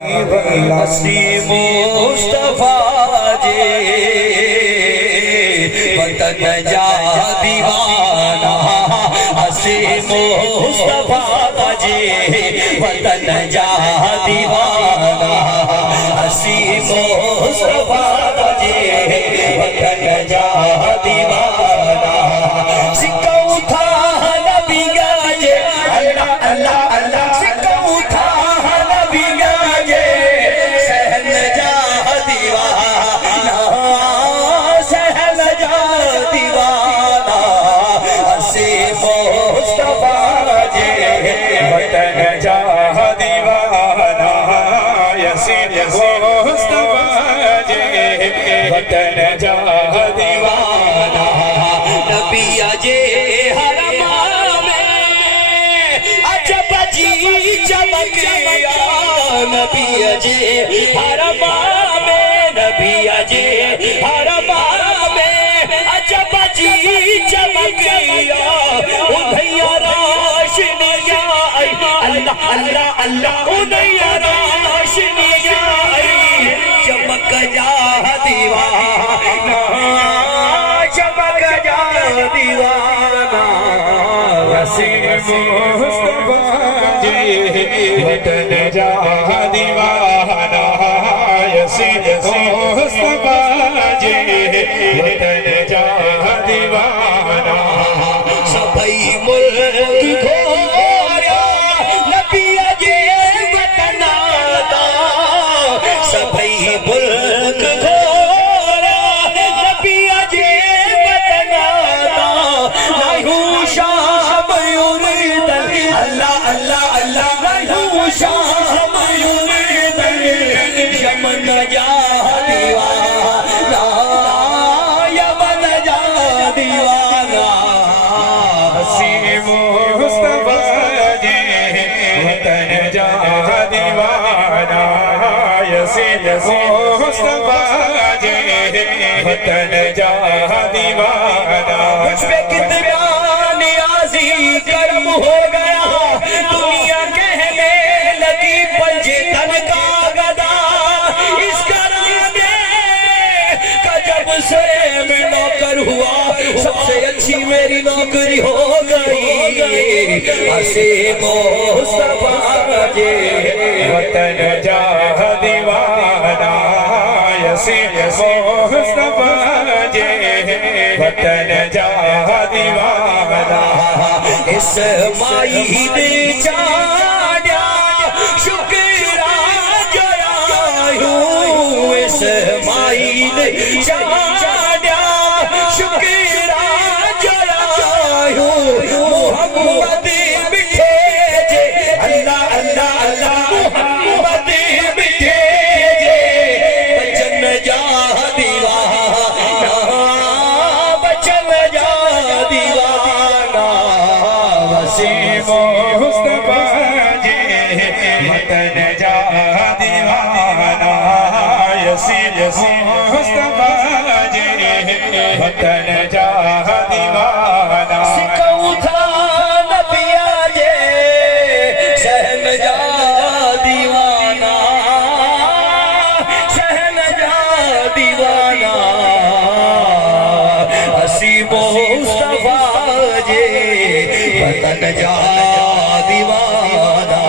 اسی مصطفیٰ جے وطن جا دیوانہ اسی مصطفیٰ جے وطن جا دیوانہ اسی مصطفیٰ جے وطن جا دیوانہ سکہ اٹھا نبی گاجے اللہ اللہ اللہ سکہ اٹھا نبی گاجے سہن جا دیوانہ سہن جا دیوانہ اسی مصطفیٰ جے وطن جا دیوانہ اسی مصطفیٰ جے وطن جا دیوانہ نبی اجے حرم میں عجب جی چمکیا نبی اجے حرم میں نبی اجے حرم میں عجب جی چمکیا انہیا راشنیا اللہ اللہ اللہ انہیا راشنیا چمک جا دیوانہ چمک جا دیوانہ اسی مصطفیٰ جے وطن جا دیوانہ اسی مصطفیٰ جے وطن جا دیوانہ سبھی ملک گھوریا نبی اجے وطن آتا سبھی ملک گھوریا نبی اجے وطن آتا نہیں شام یوریدن اللہ اللہ اللہ نہیں شام یوریدن یمن جا دیوانہ یمن جا دیوانہ اسی مصطفیٰ جے وطن جا دیوانہ اسی مصطفیٰ جے وطن جا دیوانہ مجھ پہ کتنا نیازی کرم ہو گیا دنیا کہنے لگی پنجے تن کا گدا اس کرانے کا جب سے میں نوکر ہوا سب سے اچھی میری نوکری ہو گئی اسی مصطفیٰ جے وطن جا دیوانہ اسی مصطفیٰ جے وطن جا دیوانہ اسماعیل چاڑیا شکرہ جرائیوں اسماعیل چاڑیا شکرہ جرائیوں محمد بٹھے جے اللہ اللہ اللہ محمد بٹھے جے بچن جا دیوانہ بچن جا دیوانہ اسی مصطفیٰ جے وطن جا دیوانہ اسی مصطفیٰ جے وطن جا دیوانہ سکہ اٹھا نبی اجے سہن جا دیوانہ سہن جا دیوانہ اسی مصطفیٰ جے وطن جا دیوانہ